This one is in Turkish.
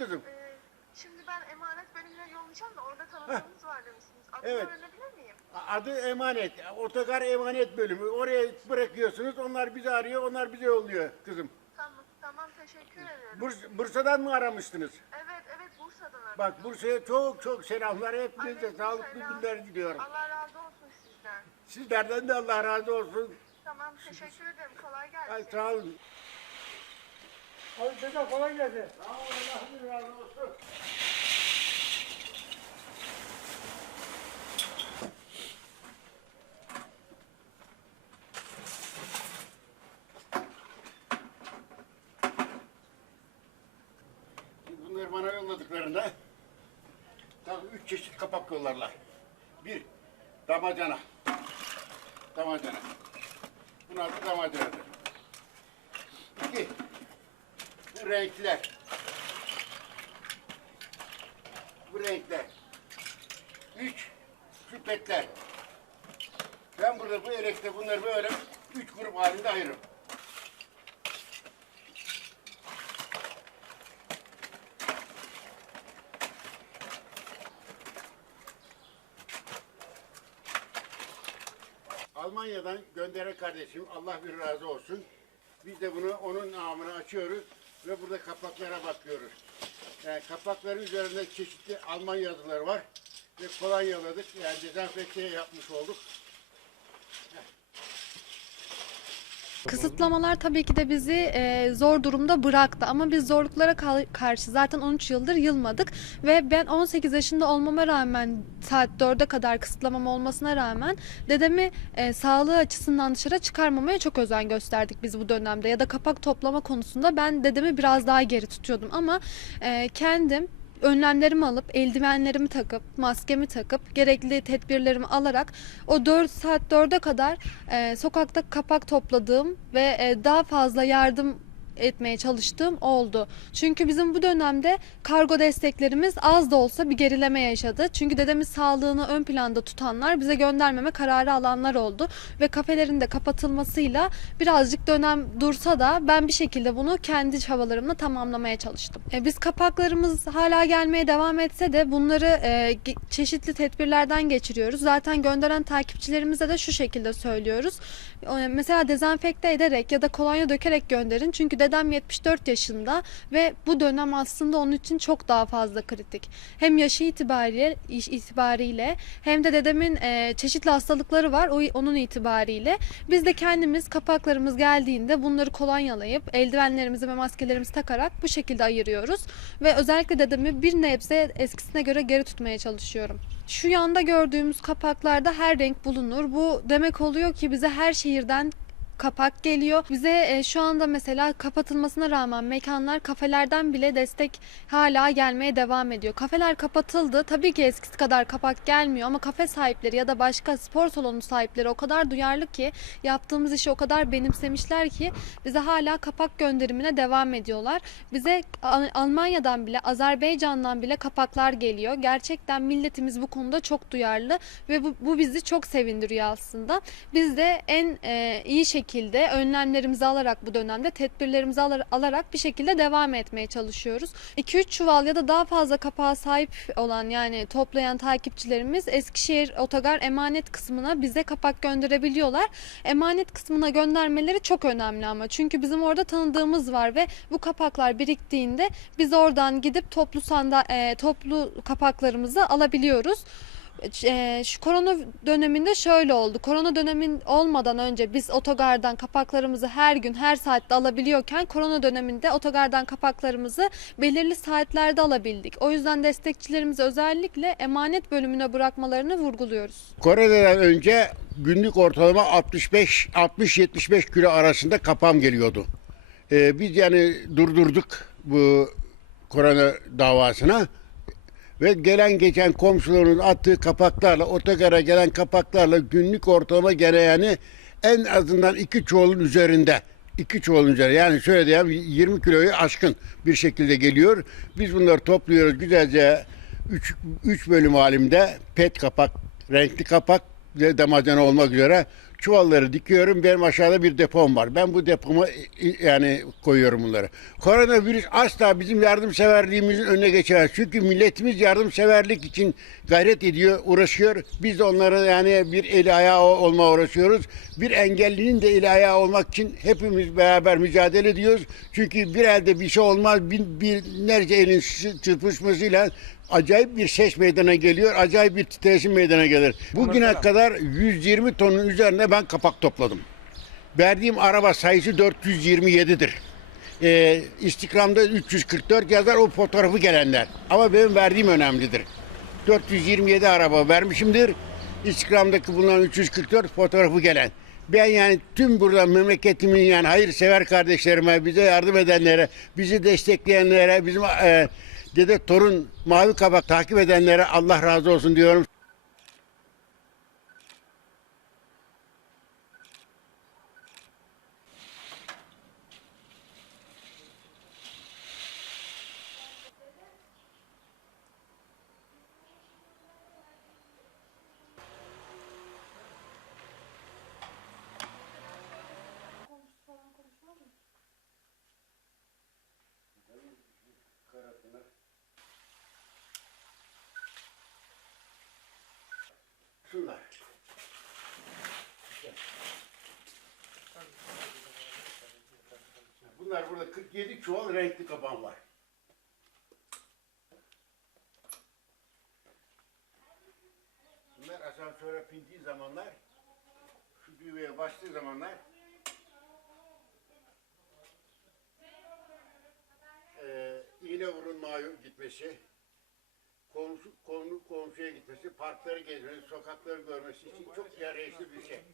kızım. Ee, şimdi ben emanet bölümüne yollayacağım da orada tanıdığınız var demişsiniz. Adını Evet. öğrenebilir miyim? Adı emanet. Otogar emanet bölümü. Oraya bırakıyorsunuz. Onlar bizi arıyor. Onlar bize yolluyor kızım. Tamam, tamam teşekkür ederim. Burs- Bursa'dan mı aramıştınız? Evet, evet Bursa'dan aradım. Bak Bursa'ya çok çok selamlar. Hepinize Aleyküm sağlıklı selam. günler diliyorum. Allah razı olsun sizden. Sizlerden de Allah razı olsun. Tamam, teşekkür ederim. Kolay gelsin. Ay, sağ olun. Abi dede kolay gelsin. Sağ olun. Allah razı olsun. Bunları bana yolladıklarında tabii üç çeşit kapak yollarlar. Bir, damacana. Damacana. Bunun adı damacanadır. İki, renkler. Bu renkler. Üç, pipetler. Ben burada bu elekte bunları böyle üç grup halinde ayırırım. Almanya'dan gönderen kardeşim Allah bir razı olsun. Biz de bunu onun namına açıyoruz ve burada kapaklara bakıyoruz. Yani kapakların üzerinde çeşitli Alman yazıları var ve kolonyaladık. Yani dezenfekte yapmış olduk. Kısıtlamalar tabii ki de bizi e, zor durumda bıraktı ama biz zorluklara kal- karşı zaten 13 yıldır yılmadık ve ben 18 yaşında olmama rağmen saat 4'e kadar kısıtlamam olmasına rağmen dedemi e, sağlığı açısından dışarı çıkarmamaya çok özen gösterdik biz bu dönemde ya da kapak toplama konusunda. Ben dedemi biraz daha geri tutuyordum ama e, kendim önlemlerimi alıp eldivenlerimi takıp maskemi takıp gerekli tedbirlerimi alarak o 4 saat 4'e kadar e, sokakta kapak topladığım ve e, daha fazla yardım etmeye çalıştığım oldu. Çünkü bizim bu dönemde kargo desteklerimiz az da olsa bir gerileme yaşadı. Çünkü dedemin sağlığını ön planda tutanlar bize göndermeme kararı alanlar oldu ve kafelerin de kapatılmasıyla birazcık dönem dursa da ben bir şekilde bunu kendi çabalarımla tamamlamaya çalıştım. E, biz kapaklarımız hala gelmeye devam etse de bunları e, çeşitli tedbirlerden geçiriyoruz. Zaten gönderen takipçilerimize de şu şekilde söylüyoruz. E, Mesela dezenfekte ederek ya da kolonya dökerek gönderin. Çünkü dedem 74 yaşında ve bu dönem aslında onun için çok daha fazla kritik. Hem yaşı itibariyle, iş itibariyle hem de dedemin e, çeşitli hastalıkları var o, onun itibariyle. Biz de kendimiz kapaklarımız geldiğinde bunları kolonyalayıp eldivenlerimizi ve maskelerimizi takarak bu şekilde ayırıyoruz. Ve özellikle dedemi bir nebze eskisine göre geri tutmaya çalışıyorum. Şu yanda gördüğümüz kapaklarda her renk bulunur. Bu demek oluyor ki bize her şehirden kapak geliyor. Bize e, şu anda mesela kapatılmasına rağmen mekanlar kafelerden bile destek hala gelmeye devam ediyor. Kafeler kapatıldı. Tabii ki eskisi kadar kapak gelmiyor ama kafe sahipleri ya da başka spor salonu sahipleri o kadar duyarlı ki yaptığımız işi o kadar benimsemişler ki bize hala kapak gönderimine devam ediyorlar. Bize Al- Almanya'dan bile, Azerbaycan'dan bile kapaklar geliyor. Gerçekten milletimiz bu konuda çok duyarlı ve bu, bu bizi çok sevindiriyor aslında. Biz de en e, iyi şekilde önlemlerimizi alarak bu dönemde tedbirlerimizi alar- alarak bir şekilde devam etmeye çalışıyoruz. 2-3 çuval ya da daha fazla kapağa sahip olan yani toplayan takipçilerimiz Eskişehir Otogar emanet kısmına bize kapak gönderebiliyorlar. Emanet kısmına göndermeleri çok önemli ama çünkü bizim orada tanıdığımız var ve bu kapaklar biriktiğinde biz oradan gidip toplu sanda e, toplu kapaklarımızı alabiliyoruz. E, şu korona döneminde şöyle oldu. Korona dönemin olmadan önce biz otogardan kapaklarımızı her gün her saatte alabiliyorken korona döneminde otogardan kapaklarımızı belirli saatlerde alabildik. O yüzden destekçilerimize özellikle emanet bölümüne bırakmalarını vurguluyoruz. Kore'den önce günlük ortalama 65 60-75 kilo arasında kapam geliyordu. Ee, biz yani durdurduk bu korona davasına ve gelen geçen komşuların attığı kapaklarla otogara gelen kapaklarla günlük ortalama gene yani en azından iki çuvalın üzerinde. İki çuvalın üzerinde. Yani şöyle diyeyim 20 kiloyu aşkın bir şekilde geliyor. Biz bunları topluyoruz. Güzelce 3 3 bölüm halinde pet kapak, renkli kapak damacana olmak üzere çuvalları dikiyorum. Benim aşağıda bir depom var. Ben bu depoma e, yani koyuyorum bunları. Koronavirüs asla bizim yardımseverliğimizin önüne geçemez. Çünkü milletimiz yardımseverlik için gayret ediyor, uğraşıyor. Biz de onlara yani bir eli ayağı olma uğraşıyoruz. Bir engellinin de eli ayağı olmak için hepimiz beraber mücadele ediyoruz. Çünkü bir elde bir şey olmaz. Bin, binlerce elin çırpışmasıyla acayip bir ses meydana geliyor. Acayip bir titreşim meydana gelir. Bugüne kadar 120 tonun üzerine ben kapak topladım. Verdiğim araba sayısı 427'dir. Ee, İstikram'da 344 yazar o fotoğrafı gelenler. Ama benim verdiğim önemlidir. 427 araba vermişimdir. İstikram'daki bulunan 344 fotoğrafı gelen. Ben yani tüm burada memleketimin yani hayırsever kardeşlerime, bize yardım edenlere, bizi destekleyenlere, bizim e, dede torun mavi kabak takip edenlere Allah razı olsun diyorum. Bunlar burada 47 çuval renkli kaban var. Bunlar asansöre bindiği zamanlar, şu düğmeye bastığı zamanlar eee iğne vurun mayu gitmesi, komşu, konu komşuya gitmesi, parkları gezmesi, sokakları görmesi için çok yarayışlı bir şey.